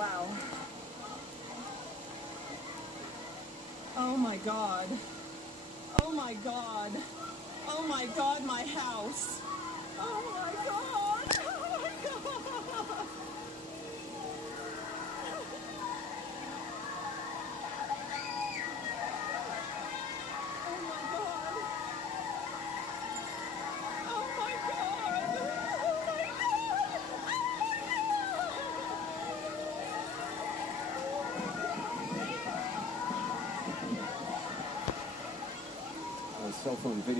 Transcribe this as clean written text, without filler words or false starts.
Wow. Oh my God. Oh my God. Oh my God, my house. Oh my God. Oh my God. Oh my God. Oh my God. Oh my God. Cell phone video.